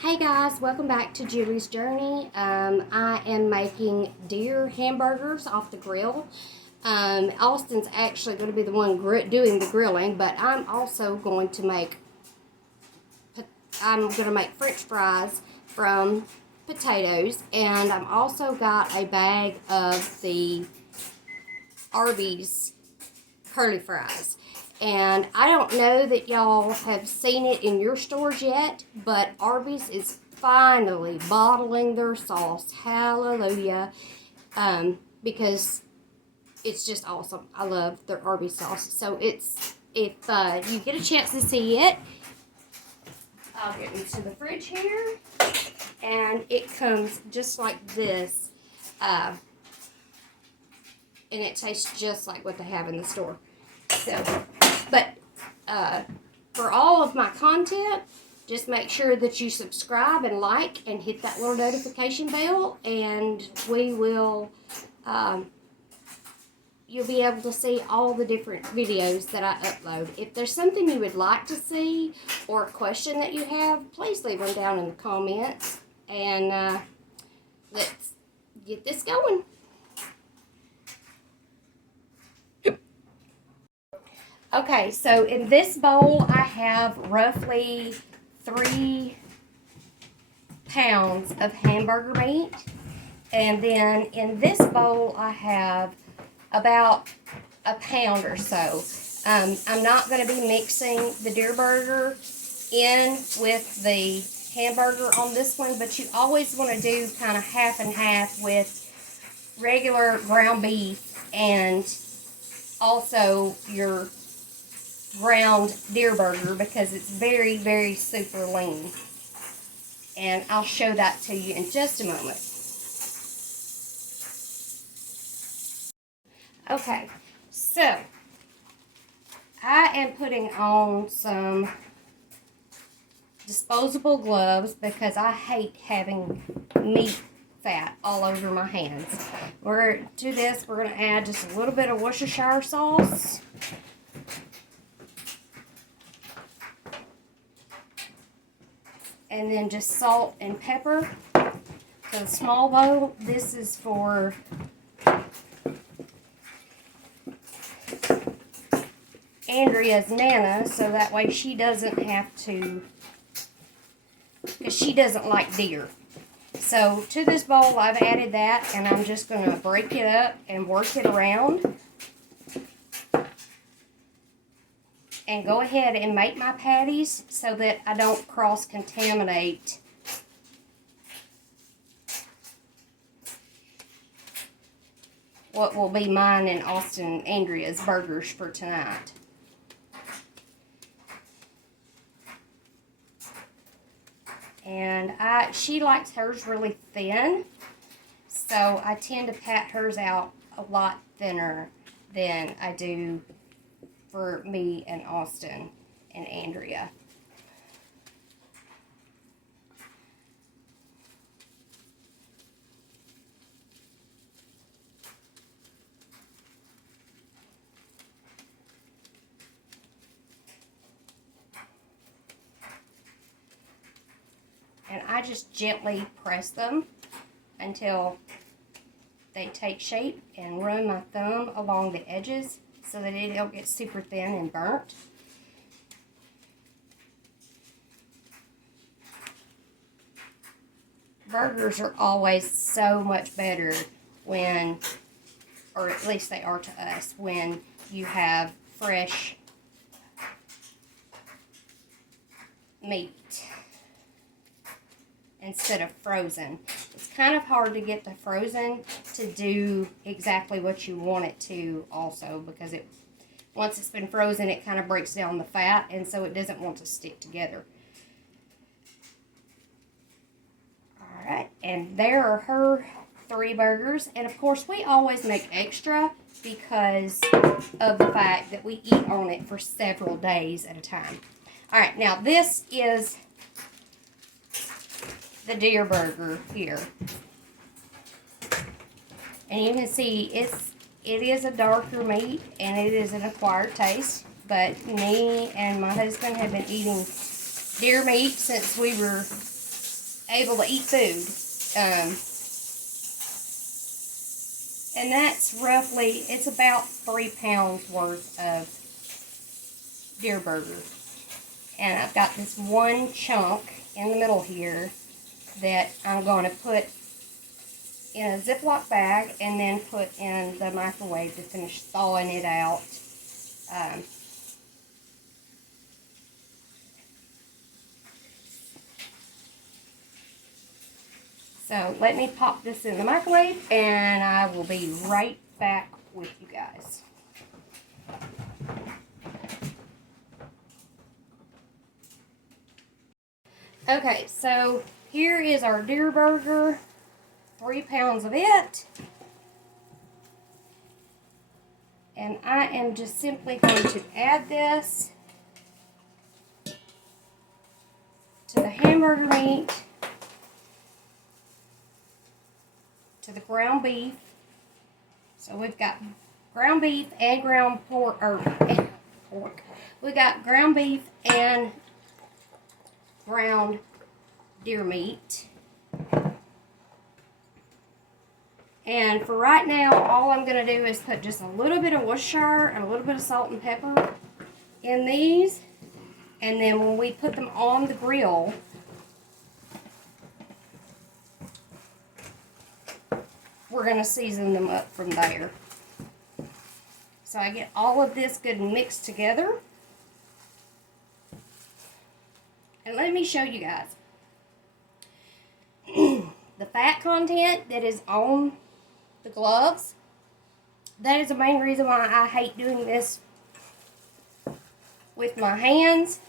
Hey guys, welcome back to Julie's Journey. I am making deer hamburgers off the grill. Austin's actually going to be the one doing the grilling, but I'm also going to make French fries from potatoes, and I've also got a bag of the Arby's curly fries. And I don't know that y'all have seen it in your stores yet, but Arby's is finally bottling their sauce. Hallelujah. Because it's just awesome. I love their Arby's sauce. So if you get a chance to see it, I'll get into the fridge here. And it comes just like this. And it tastes just like what they have in the store. So, but for all of my content, just make sure that you subscribe and like and hit that little notification bell, and we will, you'll be able to see all the different videos that I upload. If there's something you would like to see or a question that you have, please leave them down in the comments, and let's get this going. Okay, so in this bowl, I have roughly 3 pounds of hamburger meat. And then in this bowl, I have about a pound or so. I'm not going to be mixing the deer burger in with the hamburger on this one, but you always want to do kind of half and half with regular ground beef and also your ground deer burger, because it's very, very super lean. And I'll show that to you in just a moment. Okay, so I am putting on some disposable gloves because I hate having meat fat all over my hands. To this, we're going to add just a little bit of Worcestershire sauce. And then just salt and pepper. So the small bowl, this is for Andrea's Nana, so that way she doesn't have to, because she doesn't like deer. So to this bowl, I've added that, and I'm just going to break it up and work it around. And go ahead and make my patties so that I don't cross-contaminate what will be mine and Austin and Andrea's burgers for tonight. And she likes hers really thin, so I tend to pat hers out a lot thinner than I do for me and Austin and Andrea. And I just gently press them until they take shape and run my thumb along the edges so that it don't get super thin and burnt. Burgers are always so much better when, or at least they are to us, when you have fresh meat instead of frozen. It's kind of hard to get the frozen to do exactly what you want it to also, because once it's been frozen, it kind of breaks down the fat, and so it doesn't want to stick together. Alright, and there are her 3 burgers, and of course we always make extra because of the fact that we eat on it for several days at a time. Alright, now this is the deer burger here, and you can see it is a darker meat and it is an acquired taste, but me and my husband have been eating deer meat since we were able to eat food. And that's roughly, it's about 3 pounds worth of deer burger. And I've got this one chunk in the middle here that I'm going to put in a Ziploc bag and then put in the microwave to finish thawing it out. So let me pop this in the microwave and I will be right back with you guys. Okay, so here is our deer burger, 3 pounds of it. And I am just simply going to add this to the hamburger meat, to the ground beef. So we've got ground beef and ground pork, pork. We got ground beef and ground deer meat. And for right now, all I'm going to do is put just a little bit of Worcestershire and a little bit of salt and pepper in these. And then when we put them on the grill, we're going to season them up from there. So I get all of this good and mixed together. And let me show you guys. The fat content that is on the gloves, that is the main reason why I hate doing this with my hands.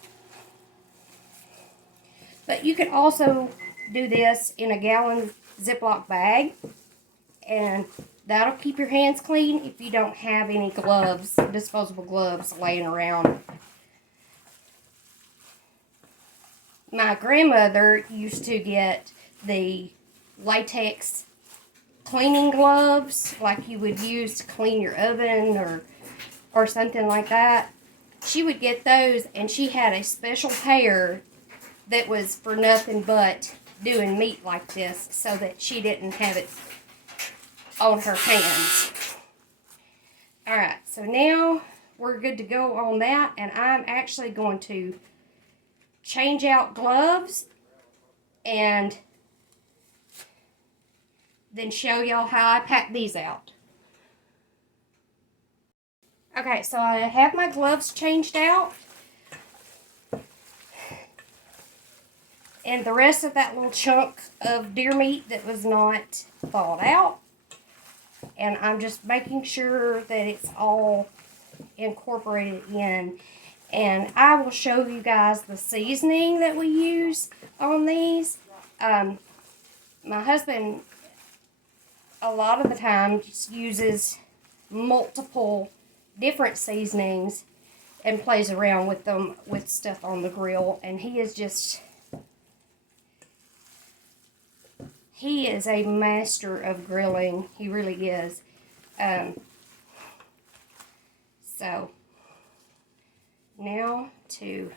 But you can also do this in a gallon Ziploc bag, and that'll keep your hands clean if you don't have any gloves, disposable gloves laying around. My grandmother used to get the latex cleaning gloves like you would use to clean your oven or something like that. She would get those, and she had a special pair that was for nothing but doing meat like this so that she didn't have it on her hands. Alright, so now we're good to go on that, and I'm actually going to change out gloves and then show y'all how I pack these out. Okay, so I have my gloves changed out. And the rest of that little chunk of deer meat that was not thawed out. And I'm just making sure that it's all incorporated in. And I will show you guys the seasoning that we use on these. My husband, a lot of the time, just uses multiple different seasonings and plays around with them with stuff on the grill. And he is a master of grilling. He really is. So now I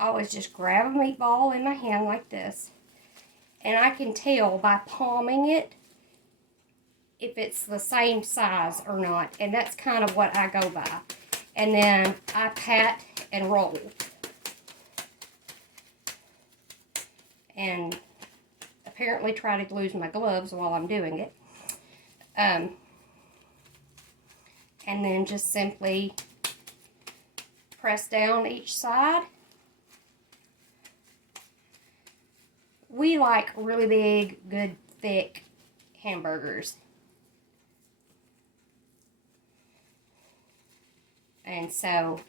always just grab a meatball in my hand like this, and I can tell by palming it if it's the same size or not, and that's kind of what I go by. And then I pat and roll. And apparently try to lose my gloves while I'm doing it. And then just simply press down each side. We like really big, good, thick hamburgers. And so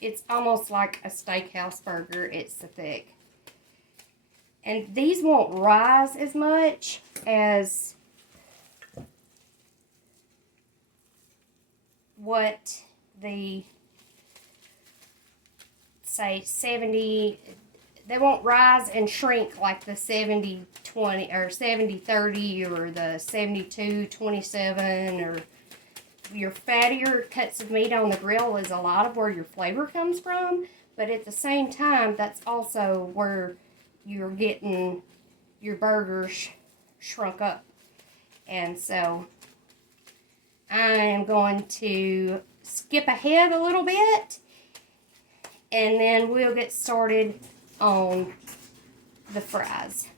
it's almost like a steakhouse burger. It's so thick. And these won't rise as much as what the, say, 70, they won't rise and shrink like the 70-20 or 70-30 or the 72-27 or your fattier cuts of meat on the grill is a lot of where your flavor comes from, but at the same time, that's also where you're getting your burgers shrunk up. And so I am going to skip ahead a little bit, and then we'll get started on the fries.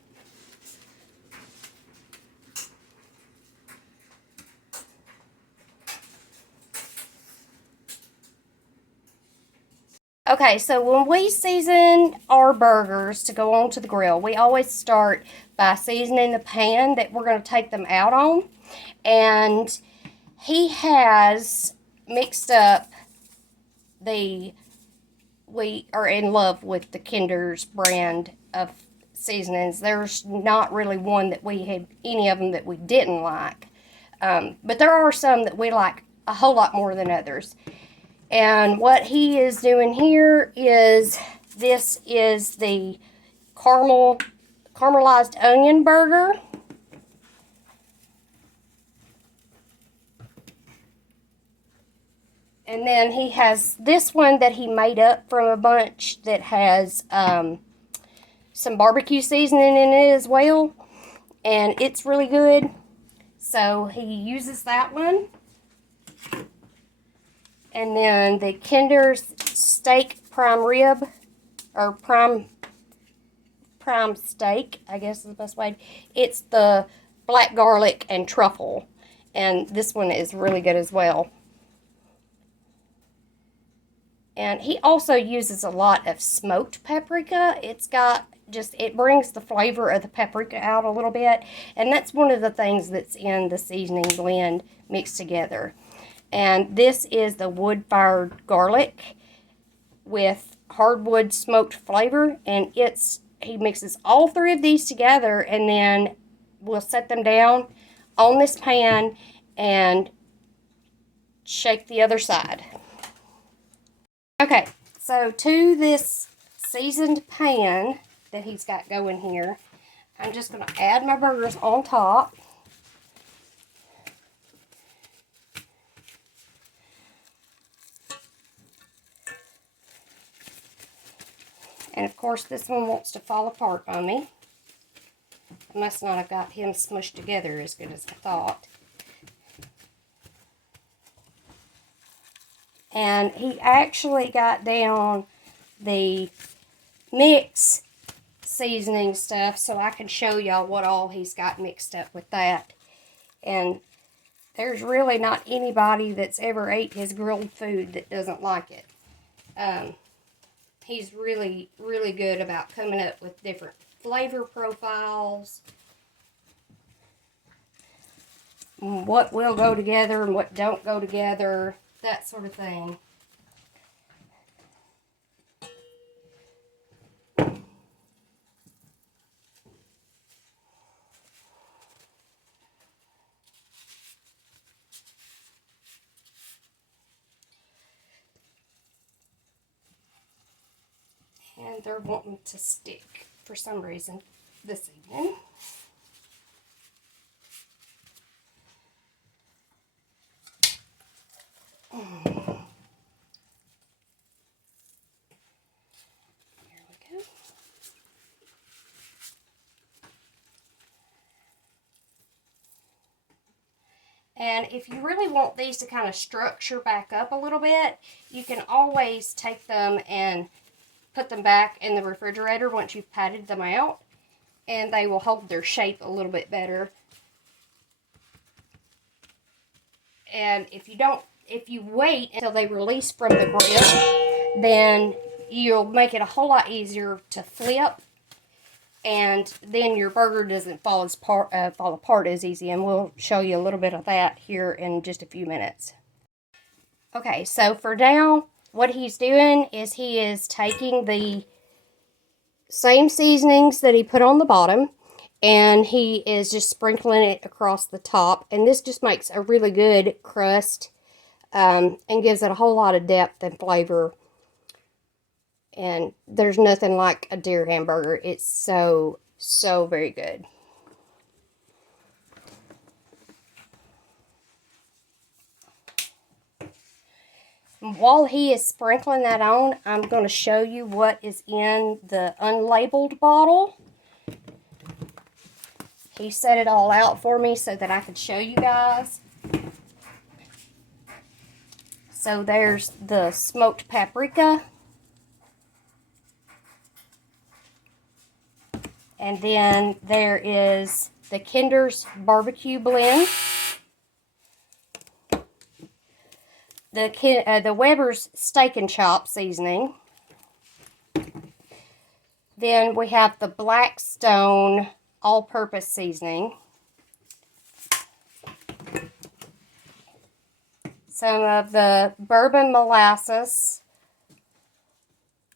Okay, so when we season our burgers to go onto the grill, we always start by seasoning the pan that we're going to take them out on. And he has mixed up we are in love with the Kinder's brand of seasonings. There's not really one that we had, any of them that we didn't like. But there are some that we like a whole lot more than others. And what he is doing here is, this is the caramelized onion burger. And then he has this one that he made up from a bunch that has some barbecue seasoning in it as well. And it's really good. So he uses that one. And then the Kinder's steak prime rib, or prime steak, I guess is the best way. It's the black garlic and truffle. And this one is really good as well. And he also uses a lot of smoked paprika. It's got it brings the flavor of the paprika out a little bit. And that's one of the things that's in the seasoning blend mixed together. And this is the wood-fired garlic with hardwood smoked flavor. And he mixes all three of these together, and then we'll set them down on this pan and shake the other side. Okay, so to this seasoned pan that he's got going here, I'm just going to add my burgers on top. And of course, this one wants to fall apart on me. I must not have got him smushed together as good as I thought. And he actually got down the mix seasoning stuff so I can show y'all what all he's got mixed up with that. And there's really not anybody that's ever ate his grilled food that doesn't like it. He's really, really good about coming up with different flavor profiles, what will go together and what don't go together, that sort of thing. And they're wanting to stick for some reason this evening. Here we go. And if you really want these to kind of structure back up a little bit, you can always take them and put them back in the refrigerator once you've patted them out, and they will hold their shape a little bit better. And if you wait until they release from the grill, then you'll make it a whole lot easier to flip, and then your burger doesn't fall apart as easy. And we'll show you a little bit of that here in just a few minutes. Okay, so for now, what he's doing is he is taking the same seasonings that he put on the bottom, and he is just sprinkling it across the top. And this just makes a really good crust and gives it a whole lot of depth and flavor. And there's nothing like a deer hamburger. It's so, so very good. While he is sprinkling that on, I'm going to show you what is in the unlabeled bottle. He set it all out for me so that I could show you guys. So there's the smoked paprika. And then there is the Kinder's barbecue blend. The Weber's steak and chop seasoning. Then we have the Blackstone all-purpose seasoning. Some of the bourbon molasses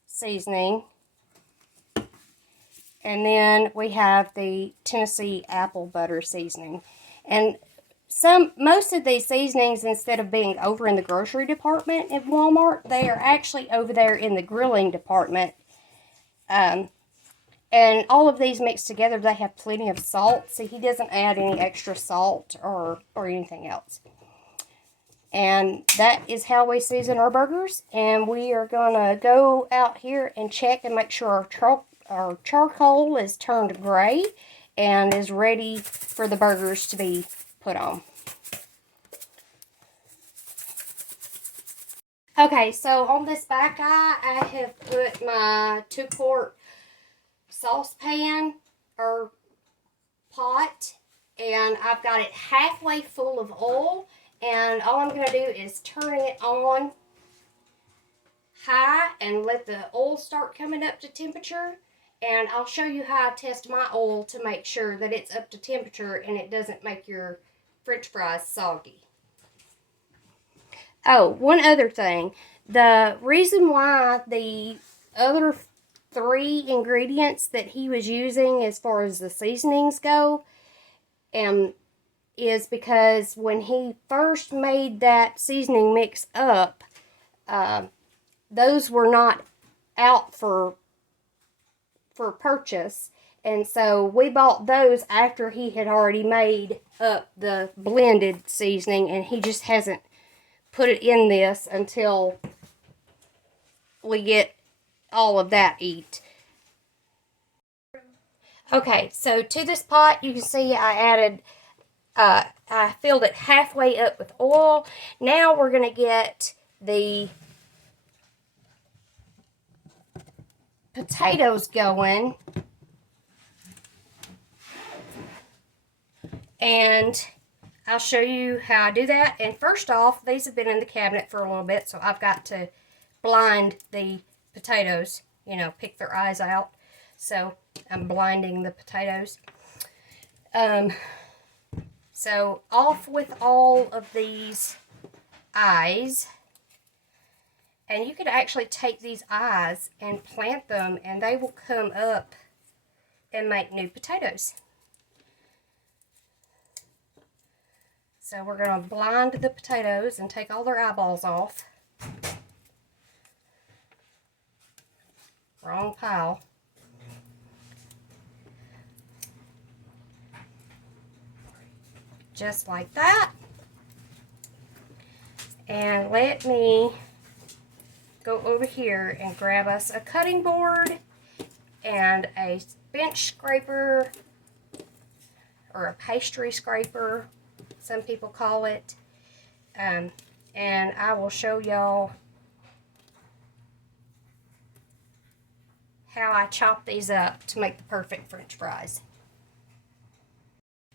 seasoning. And then we have the Tennessee apple butter seasoning. And most of these seasonings, instead of being over in the grocery department at Walmart, they are actually over there in the grilling department. And all of these mixed together, they have plenty of salt. So he doesn't add any extra salt or anything else. And that is how we season our burgers. And we are going to go out here and check and make sure our charcoal is turned gray and is ready for the burgers to be put on. Okay, so on this back eye, I have put my 2-quart saucepan or pot, and I've got it halfway full of oil, and all I'm going to do is turn it on high and let the oil start coming up to temperature. And I'll show you how I test my oil to make sure that it's up to temperature and it doesn't make your French fries soggy. Oh, one other thing. The reason why the other 3 ingredients that he was using as far as the seasonings go is because when he first made that seasoning mix up, those were not out for purchase, and so we bought those after he had already made up the blended seasoning, and he just hasn't put it in this until we get all of that eat. Okay, so to this pot, you can see I added, I filled it halfway up with oil. Now we're going to get the potatoes going, and I'll show you how I do that. And first off, these have been in the cabinet for a little bit, so I've got to blind the potatoes, pick their eyes out. So I'm blinding the potatoes. So off with all of these eyes. And you could actually take these eyes and plant them, and they will come up and make new potatoes. So we're going to blind the potatoes and take all their eyeballs off. Wrong pile. Just like that. And let me go over here and grab us a cutting board and a bench scraper, or a pastry scraper, some people call it, and I will show y'all how I chop these up to make the perfect French fries.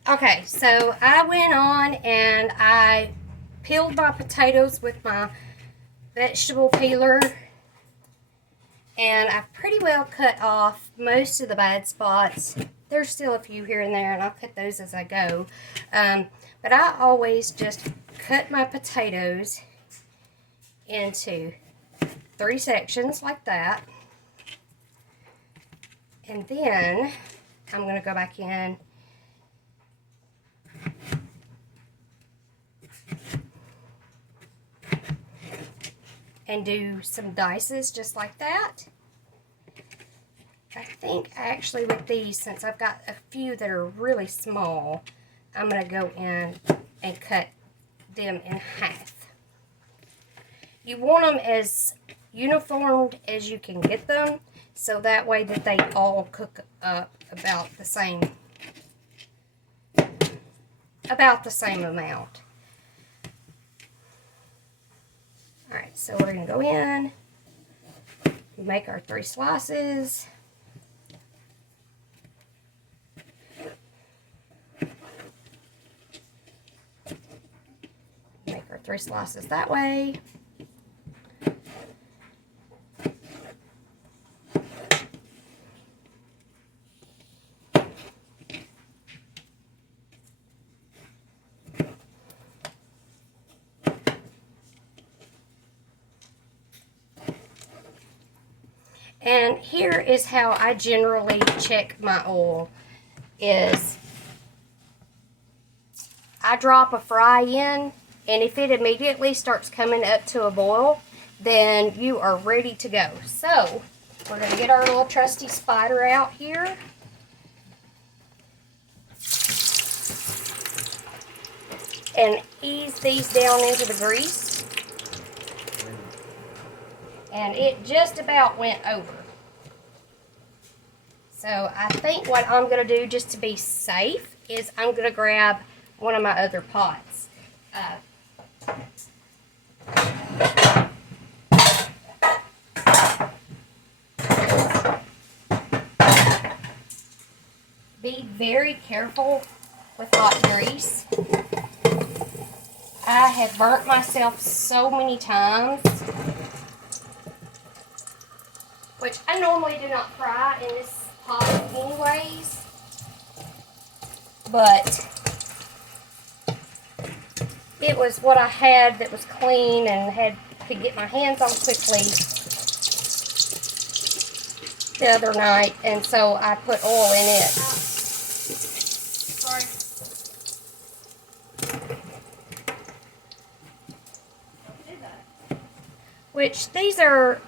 Okay, so I went on and I peeled my potatoes with my vegetable peeler, and I've pretty well cut off most of the bad spots. There's still a few here and there, and I'll cut those as I go. But I always just cut my potatoes into 3 sections like that. And then I'm going to go back in and do some dices just like that. I think actually with these, since I've got a few that are really small, I'm going to go in and cut them in half. You want them as uniformed as you can get them, so that way that they all cook up about the same amount. Alright, so we're going to go in, make our 3 slices. Make our 3 slices that way. And here is how I generally check my oil. Is I drop a fry in, and if it immediately starts coming up to a boil, then you are ready to go. So we're going to get our little trusty spider out here. And ease these down into the grease. And it just about went over. So I think what I'm going to do, just to be safe, is I'm going to grab one of my other pots. Be very careful with hot grease. I have burnt myself so many times, which I normally do not fry in this pot anyways, but it was what I had that was clean and could get my hands on quickly the other night, and so I put oil in it. Sorry. Which these are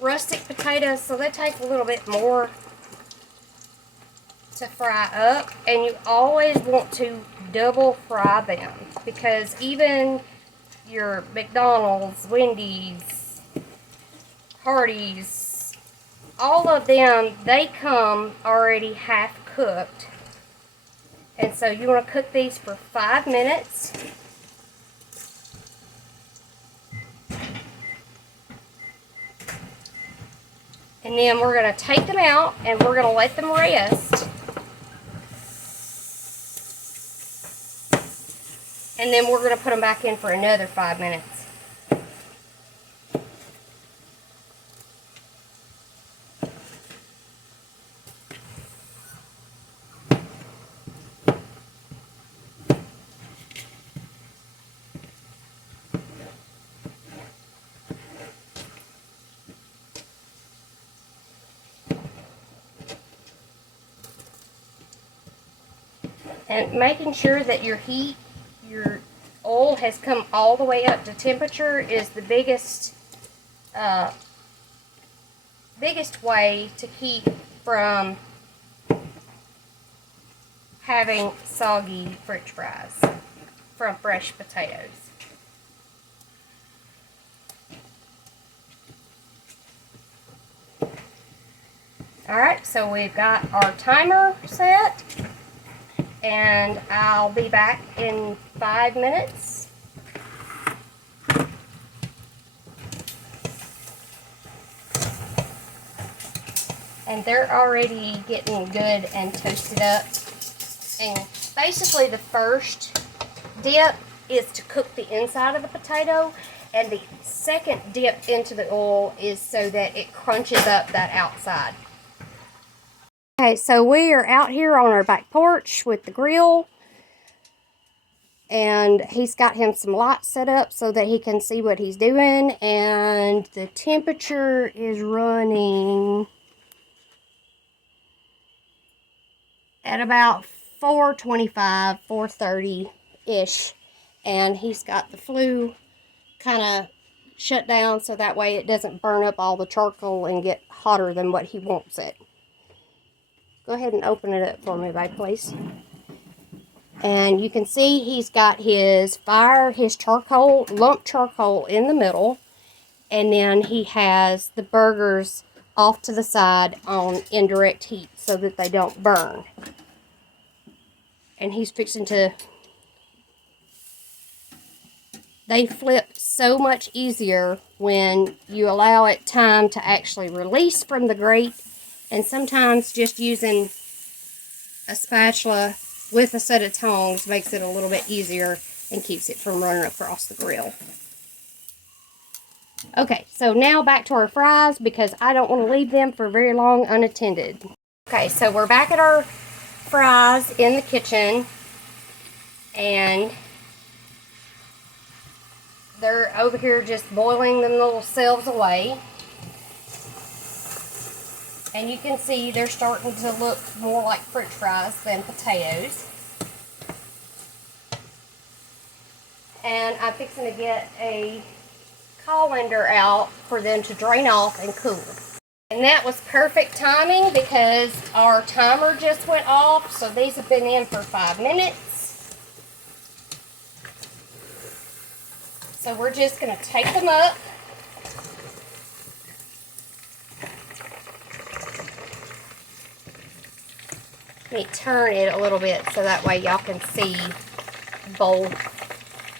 rustic potatoes, so they take a little bit more to fry up, and you always want to double fry them, because even your McDonald's, Wendy's, Hardee's, all of them, they come already half cooked. And so you want to cook these for 5 minutes. And then we're going to take them out and we're going to let them rest. And then we're going to put them back in for another 5 minutes. And making sure that your oil has come all the way up to temperature is the biggest way to keep from having soggy French fries from fresh potatoes. Alright, so we've got our timer set. And I'll be back in 5 minutes. And they're already getting good and toasted up. And basically the first dip is to cook the inside of the potato, and the second dip into the oil is so that it crunches up that outside. Okay, so we are out here on our back porch with the grill, and he's got him some lights set up so that he can see what he's doing, and the temperature is running at about 425, 430-ish, and he's got the flue kind of shut down so that way it doesn't burn up all the charcoal and get hotter than what he wants it. Go ahead and open it up for me, babe, please. And you can see he's got his charcoal, lump charcoal in the middle. And then he has the burgers off to the side on indirect heat so that they don't burn. And he's fixing to... They flip so much easier when you allow it time to actually release from the grate. And sometimes just using a spatula with a set of tongs makes it a little bit easier and keeps it from running across the grill. Okay, so now back to our fries because I don't want to leave them for very long unattended. Okay, so we're back at our fries in the kitchen, and they're over here just boiling them little selves away. And you can see they're starting to look more like French fries than potatoes. And I'm fixing to get a colander out for them to drain off and cool. And that was perfect timing because our timer just went off, so these have been in for 5 minutes. So we're just going to take them up. Let me turn it a little bit so that way y'all can see both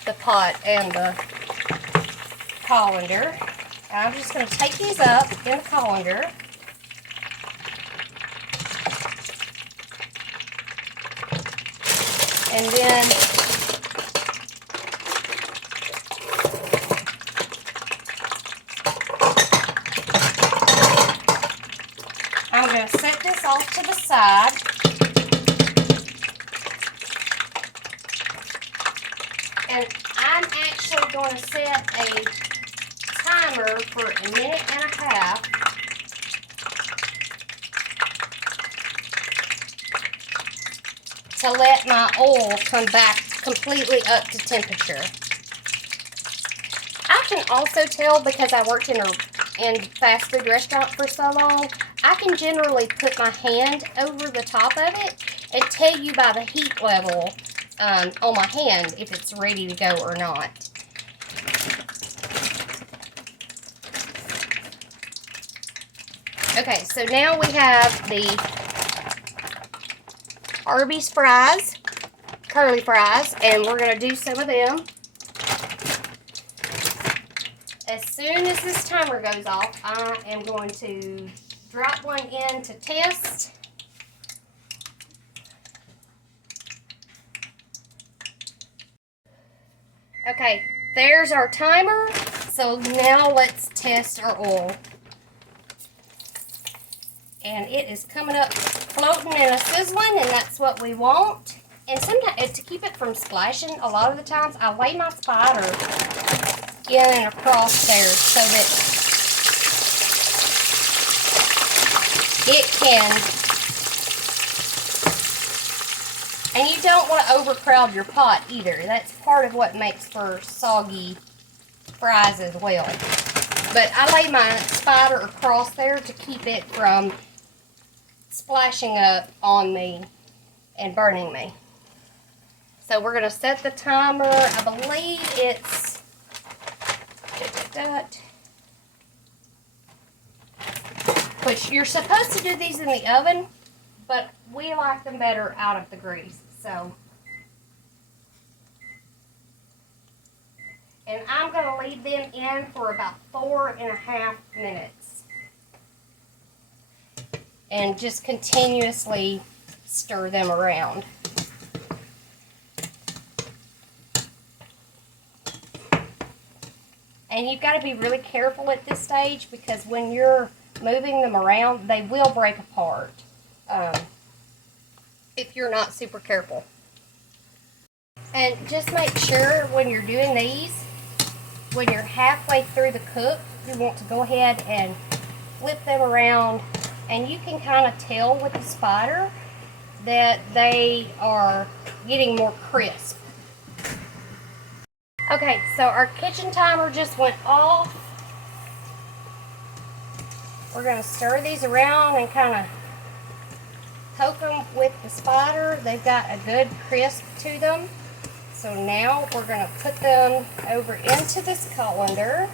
the pot and the colander. I'm just going to take these up in the colander. And then I'm going to set this off to the side. And I'm actually going to set a timer for 1.5 minutes to let my oil come back completely up to temperature. I can also tell, because I worked in fast food restaurant for so long, I can generally put my hand over the top of it and tell you by the heat level on my hand if it's ready to go or not. Okay, so now we have the Arby's fries, curly fries, and we're going to do some of them. As soon as this timer goes off, I am going to drop one in to test. Okay, there's our timer. So now let's test our oil. And it is coming up floating and a sizzling, and that's what we want. And sometimes, to keep it from splashing, a lot of the times I lay my spider in and across there so that it can, and you don't want to overcrowd your pot either. That's part of what makes for soggy fries as well. But I lay my spider across there to keep it from splashing up on me and burning me. So we're going to set the timer. I believe it's which you're supposed to do these in the oven, but we like them better out of the grease. So, and I'm going to leave them in for about 4.5 minutes. And just continuously stir them around. And you've got to be really careful at this stage, because when you're moving them around, they will break apart if you're not super careful. And just make sure when you're doing these, when you're halfway through the cook, you want to go ahead and flip them around, and you can kind of tell with the spider that they are getting more crisp. Okay, so our kitchen timer just went off. We're going to stir these around and kind of poke them with the spider. They've got a good crisp to them. So now we're going to put them over into this colander.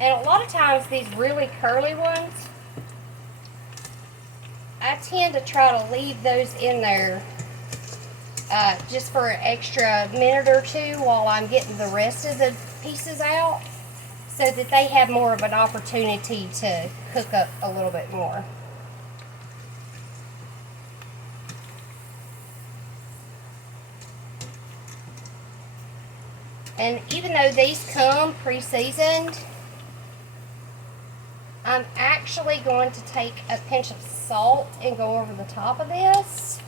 And a lot of times these really curly ones, I tend to try to leave those in there just for an extra minute or two while I'm getting the rest of the pieces out, so that they have more of an opportunity to cook up a little bit more. And even though these come pre-seasoned, I'm actually going to take a pinch of salt and go over the top of this.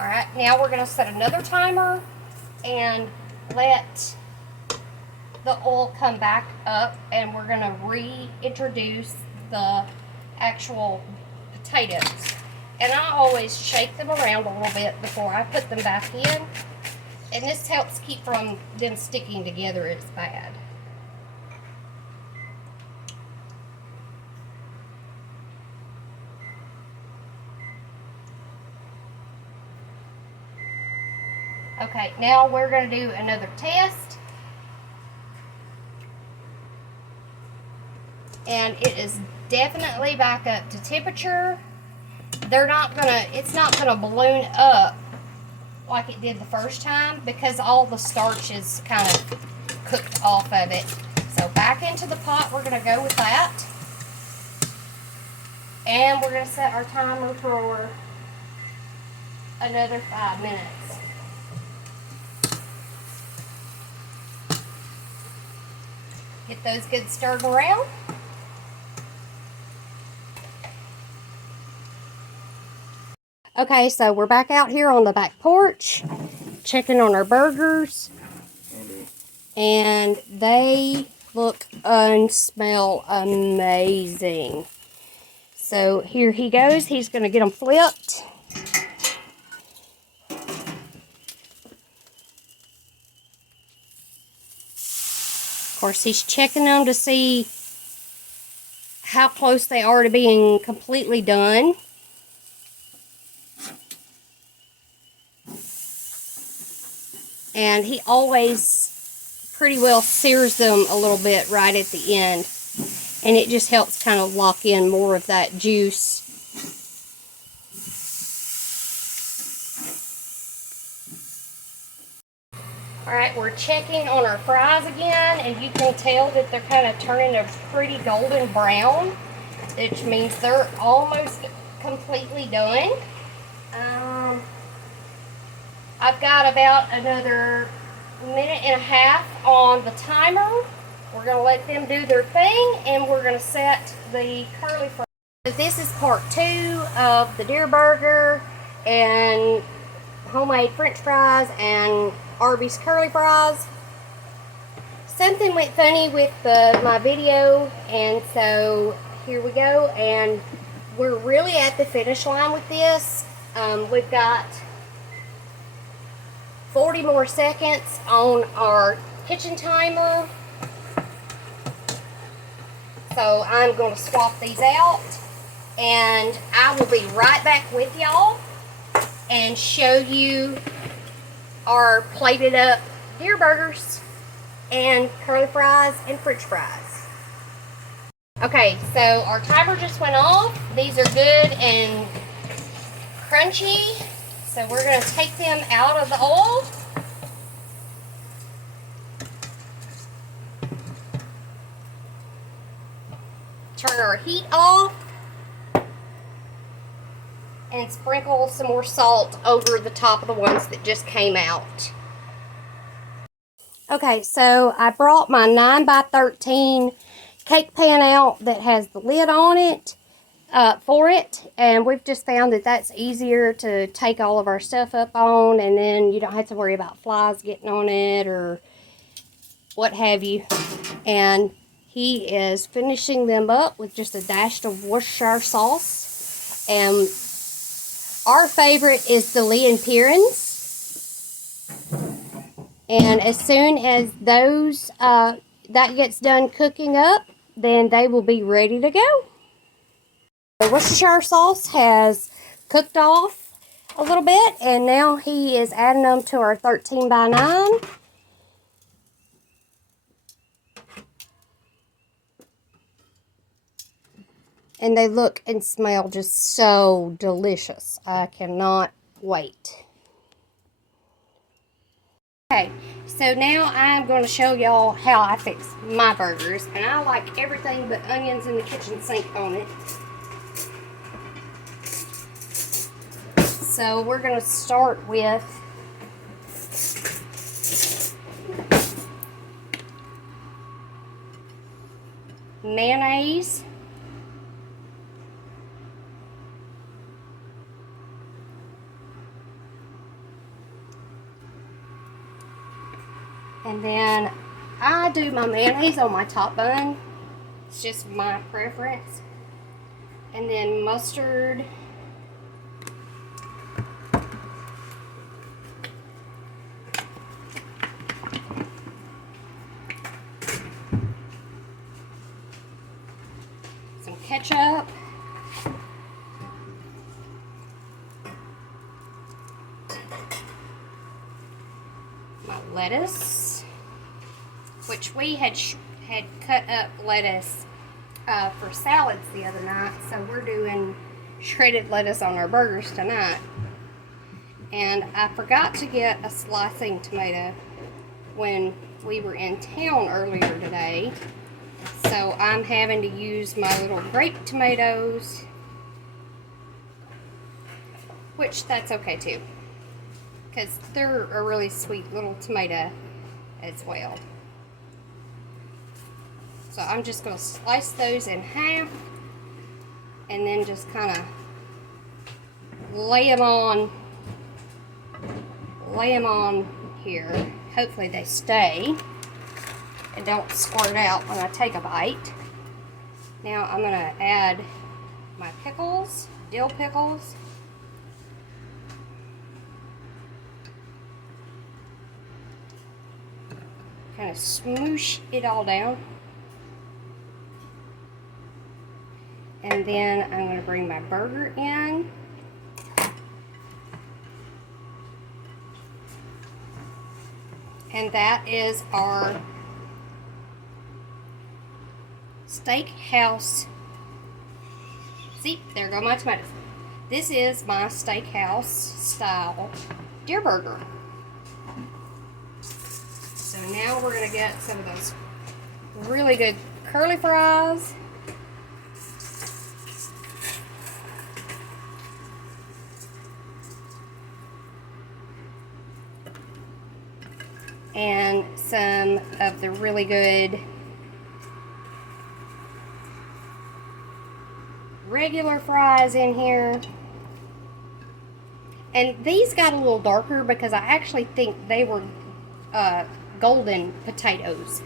Alright, now we're going to set another timer and let the oil come back up, and we're going to reintroduce the actual potatoes. And I always shake them around a little bit before I put them back in, and this helps keep from them sticking together as bad. Okay, now we're going to do another test. And it is definitely back up to temperature. It's not gonna balloon up like it did the first time, because all the starch is kind of cooked off of it. So back into the pot, we're gonna go with that. And we're gonna set our timer for another 5 minutes. Get those good stirred around. Okay, so we're back out here on the back porch, checking on our burgers, and they look and smell amazing. So here he goes. He's going to get them flipped. Of course, he's checking them to see how close they are to being completely done. And he always pretty well sears them a little bit right at the end. And it just helps kind of lock in more of that juice. Alright, we're checking on our fries again, and you can tell that they're kind of turning a pretty golden brown, which means they're almost completely done. I've got about another minute and a half on the timer. We're going to let them do their thing, and we're going to set the curly fries. So this is part 2 of the deer burger and homemade french fries and Arby's curly fries. Something went funny with my video, and so here we go, and we're really at the finish line with this. We've got 40 more seconds on our kitchen timer. So I'm going to swap these out, and I will be right back with y'all and show you our plated up deer burgers and curly fries and french fries. Okay, so our timer just went off. These are good and crunchy. So we're going to take them out of the oil. Turn our heat off. And sprinkle some more salt over the top of the ones that just came out. Okay, so I brought my 9 by 13 cake pan out that has the lid on it. for it, and we've just found that that's easier to take all of our stuff up on, and then you don't have to worry about flies getting on it or what have you. And he is finishing them up with just a dash of Worcestershire sauce, and our favorite is the Lea and Perrins. And as soon as those that gets done cooking up, then they will be ready to go. The Worcestershire sauce has cooked off a little bit, and now he is adding them to our 13 by 9. And they look and smell just so delicious. I cannot wait. Okay, so now I'm going to show y'all how I fix my burgers. And I like everything but onions in the kitchen sink on it. So we're going to start with mayonnaise. And then I do my mayonnaise on my top bun. It's just my preference. And then mustard. Some ketchup. My lettuce, which we had cut up lettuce for salads the other night, so we're doing shredded lettuce on our burgers tonight. And I forgot to get a slicing tomato when we were in town earlier today, so I'm having to use my little grape tomatoes, which that's okay too, because they're a really sweet little tomato as well. So I'm just going to slice those in half and then just kind of lay them on here. Hopefully they stay and don't squirt out when I take a bite. Now I'm going to add my pickles, dill pickles. Kind of smoosh it all down. And then I'm going to bring my burger in. And that is our steakhouse. See, there go my tomatoes. This is my steakhouse style deer burger. So now we're going to get some of those really good curly fries. And some of the really good regular fries in here. And these got a little darker because I actually think they were golden potatoes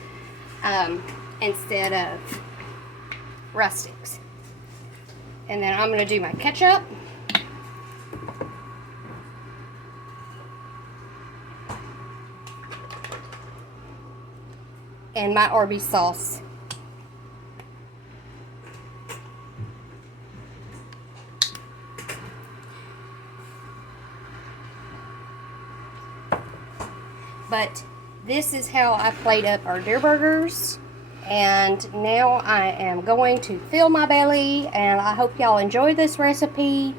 instead of rustics. And then I'm going to do my ketchup. And my Arby sauce. But this is how I plate up our deer burgers. And now I am going to fill my belly, and I hope y'all enjoy this recipe.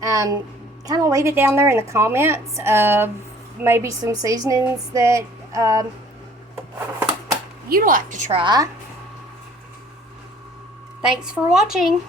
Kind of leave it down there in the comments of maybe some seasonings that you'd like to try. Thanks for watching.